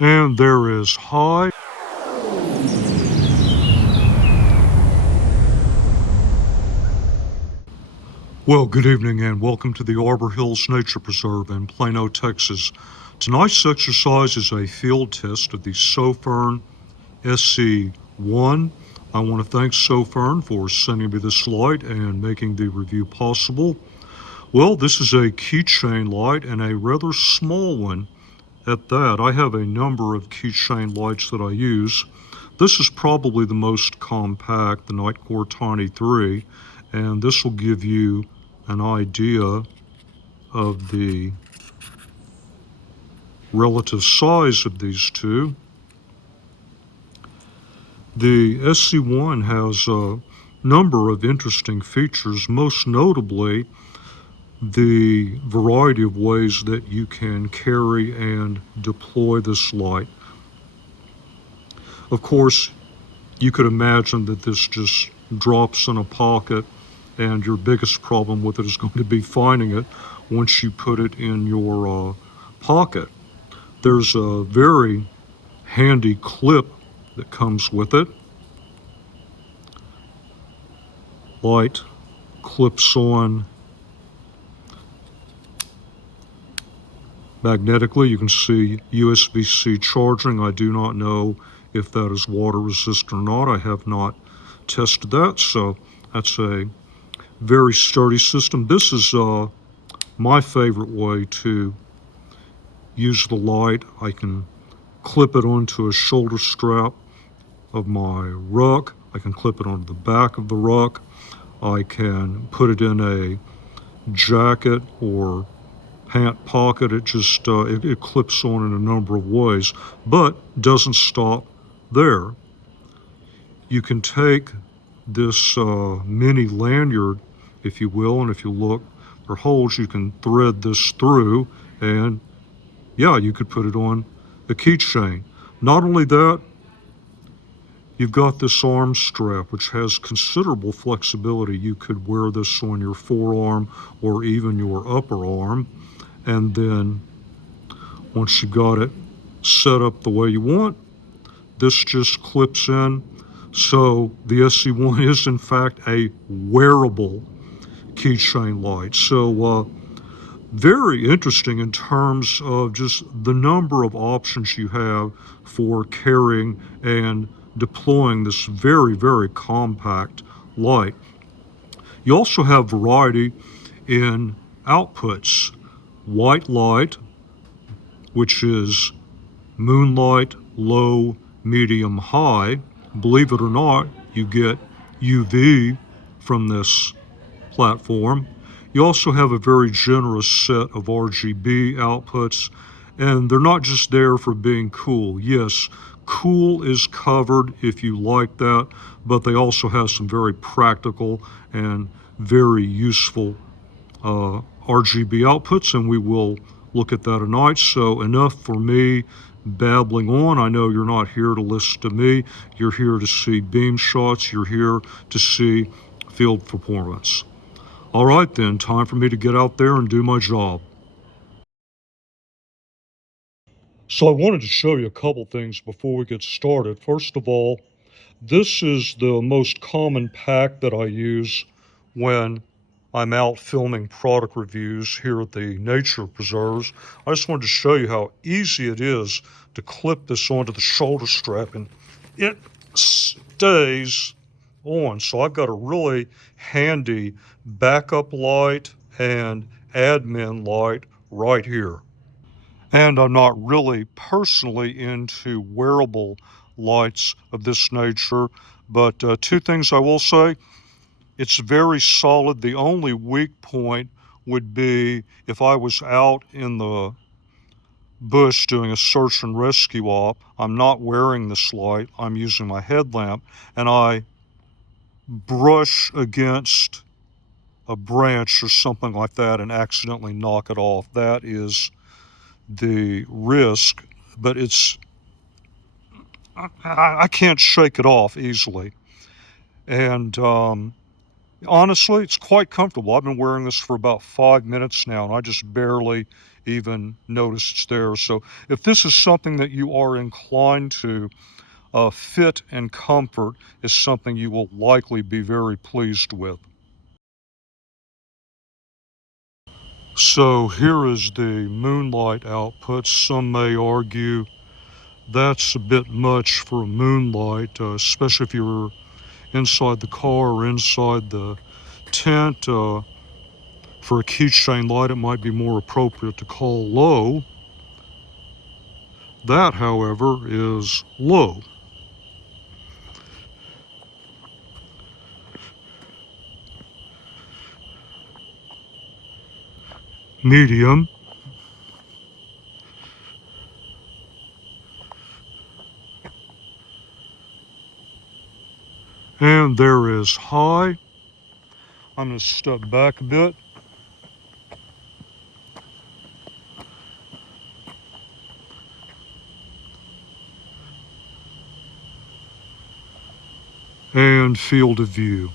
And there is high. Well, good evening and welcome to the Arbor Hills Nature Preserve in Plano, Texas. Tonight's exercise is a field test of the SOFIRN SE1. I want to thank SOFIRN for sending me this light and making the review possible. Well, this is a keychain light and a rather small one at that. I have a number of keychain lights that I use. This is probably the most compact, the Nightcore Tiny 3, and this will give you an idea of the relative size of these two. The SC1 has a number of interesting features, most notably the variety of ways that you can carry and deploy this light. Of course, you could imagine that this just drops in a pocket and your biggest problem with it is going to be finding it once you put it in your pocket. There's a very handy clip that comes with it. Light clips on magnetically. You can see USB-C charging. I do not know if that is water resistant or not. I have not tested that, so that's a very sturdy system. This is my favorite way to use the light. I can clip it onto a shoulder strap of my ruck. I can clip it onto the back of the ruck. I can put it in a jacket or pant pocket. It just it clips on in a number of ways, but doesn't stop there. You can take this mini lanyard, if you will, and if you look, there are holes you can thread this through, and yeah, you could put it on a keychain. Not only that, you've got this arm strap, which has considerable flexibility. You could wear this on your forearm or even your upper arm, and then once you've got it set up the way you want, this just clips in. So the SC1 is in fact a wearable keychain light. So very interesting in terms of just the number of options you have for carrying and deploying this very, very compact light. You also have variety in outputs. White light, which is Moonlight, low, medium, high. Believe it or not, you get UV from this platform. You also have a very generous set of RGB outputs, and they're not just there for being cool. Yes, cool is covered if you like that, but they also have some very practical and very useful RGB outputs, and we will look at that tonight. So enough for me babbling on. I know you're not here to listen to me. You're here to see beam shots. You're here to see field performance. All right then, time for me to get out there and do my job. So I wanted to show you a couple things before we get started. First of all, this is the most common pack that I use when I'm out filming product reviews here at the Nature Preserves. I just wanted to show you how easy it is to clip this onto the shoulder strap, and it stays on. So I've got a really handy backup light and admin light right here. And I'm not really personally into wearable lights of this nature, but two things I will say. It's very solid. The only weak point would be if I was out in the bush doing a search and rescue op. I'm not wearing this light. I'm using my headlamp, and I brush against a branch or something like that and accidentally knock it off. That is the risk, but I can't shake it off easily. And honestly, it's quite comfortable. I've been wearing this for about 5 minutes now, and I just barely even notice it's there. So if this is something that you are inclined to, fit and comfort is something you will likely be very pleased with. So here is the Moonlight output. Some may argue that's a bit much for a Moonlight, especially if you're inside the car or inside the tent. For a keychain light, it might be more appropriate to call low. That, however, is low. Medium. And there is high. I'm going to step back a bit. And field of view.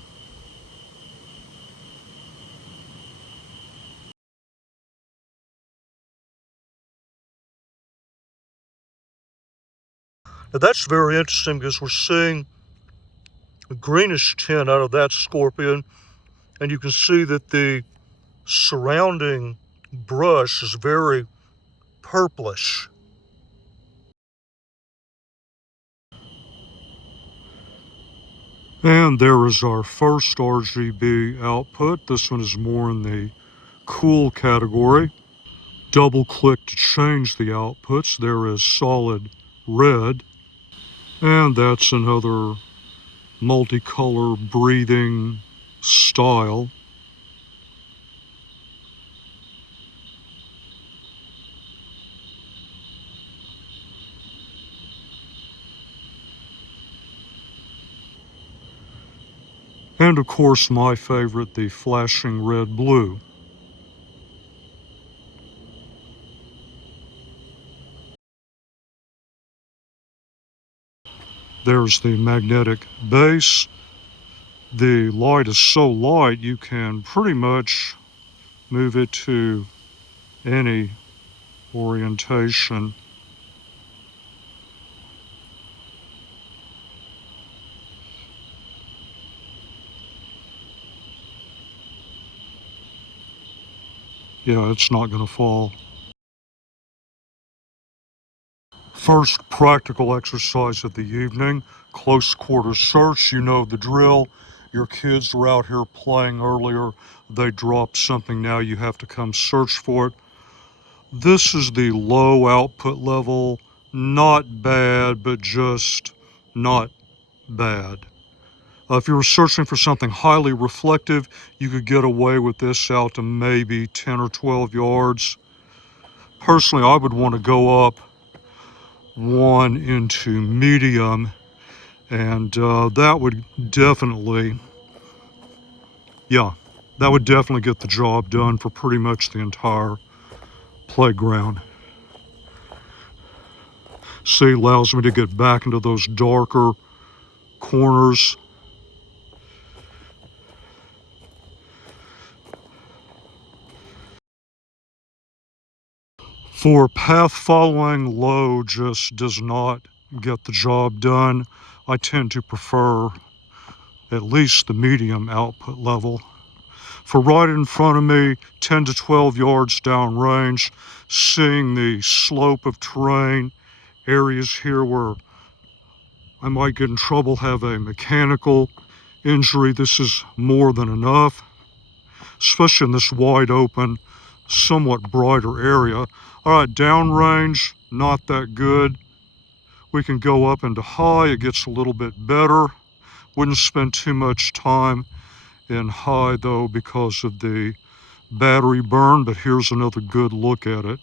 Now that's very interesting because we're seeing a greenish tint out of that scorpion, and you can see that the surrounding brush is very purplish. And there is our first RGB output. This one is more in the cool category. Double click to change the outputs. There is solid red. And that's another multicolor breathing style. And of course my favorite, the flashing red-blue. There's the magnetic base. The light is so light you can pretty much move it to any orientation. Yeah, it's not going to fall. First practical exercise of the evening, close quarter search. You know the drill. Your kids were out here playing earlier. They dropped something, now you have to come search for it. This is the low output level. Not bad, but just not bad. If you were searching for something highly reflective, you could get away with this out to maybe 10 or 12 yards. Personally, I would want to go up one into medium, and that would definitely, that would definitely get the job done for pretty much the entire playground. See, allows me to get back into those darker corners. For path following, low just does not get the job done. I tend to prefer at least the medium output level. For right in front of me, 10 to 12 yards downrange, seeing the slope of terrain, areas here where I might get in trouble, have a mechanical injury, this is more than enough, especially in this wide open, somewhat brighter area. All right, downrange, not that good. We can go up into high, it gets a little bit better. Wouldn't spend too much time in high though because of the battery burn, but here's another good look at it.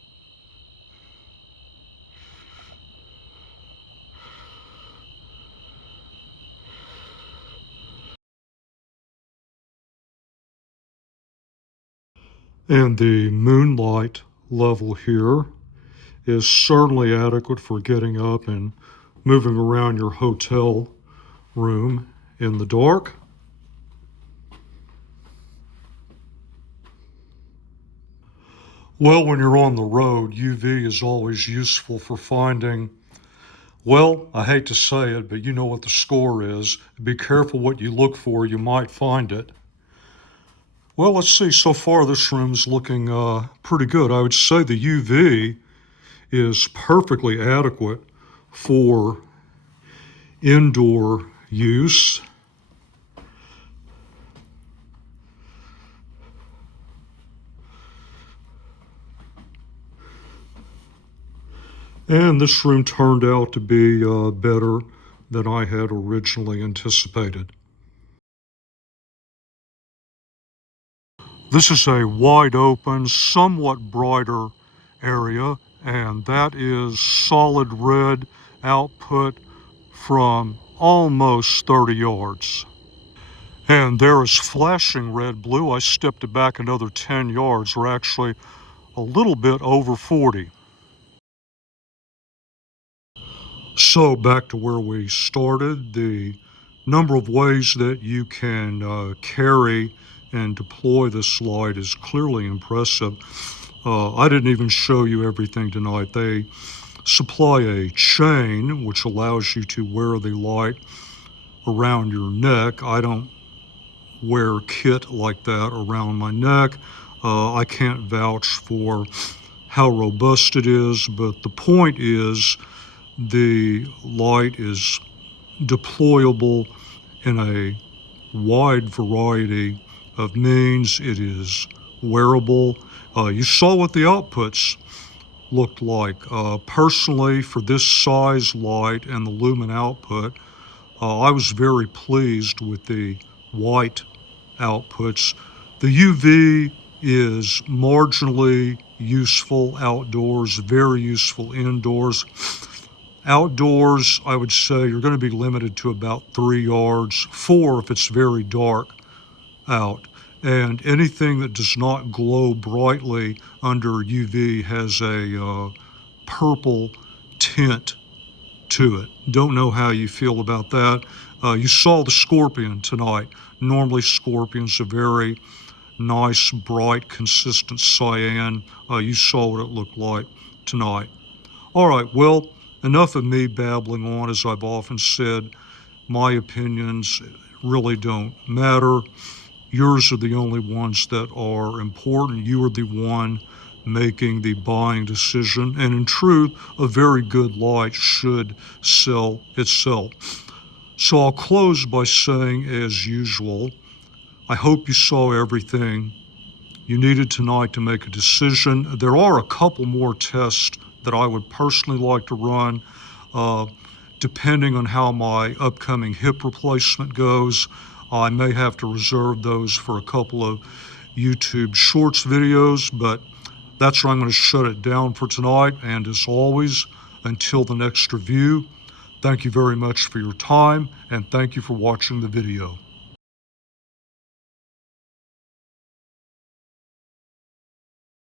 And the Moonlight level here is certainly adequate for getting up and moving around your hotel room in the dark. Well, when you're on the road, UV is always useful for finding, well, I hate to say it, but you know what the score is. Be careful what you look for, you might find it. Well, let's see, so far this room's looking pretty good. I would say the UV is perfectly adequate for indoor use. And this room turned out to be better than I had originally anticipated. This is a wide open, somewhat brighter area, and that is solid red output from almost 30 yards. And there is flashing red blue. I stepped it back another 10 yards, or actually a little bit over 40. So back to where we started, the number of ways that you can carry and deploy this light is clearly impressive. I didn't even show you everything tonight. They supply a chain which allows you to wear the light around your neck. I don't wear a kit like that around my neck. I can't vouch for how robust it is, but the point is the light is deployable in a wide variety of means. It is wearable. You saw what the outputs looked like. Personally, for this size light and the lumen output, I was very pleased with the white outputs. The UV is marginally useful outdoors, very useful indoors. Outdoors, I would say you're going to be limited to about 3 yards, 4 if it's very dark out. And anything that does not glow brightly under UV has a purple tint to it. Don't know how you feel about that. You saw the scorpion tonight. Normally scorpions are very nice, bright, consistent cyan. You saw what it looked like tonight. All right, well, enough of me babbling on. As I've often said, my opinions really don't matter. Yours are the only ones that are important. You are the one making the buying decision. And in truth, a very good light should sell itself. So I'll close by saying, as usual, I hope you saw everything you needed tonight to make a decision. There are a couple more tests that I would personally like to run, depending on how my upcoming hip replacement goes. I may have to reserve those for a couple of YouTube Shorts videos, but that's where I'm going to shut it down for tonight. And as always, until the next review, thank you very much for your time, and thank you for watching the video.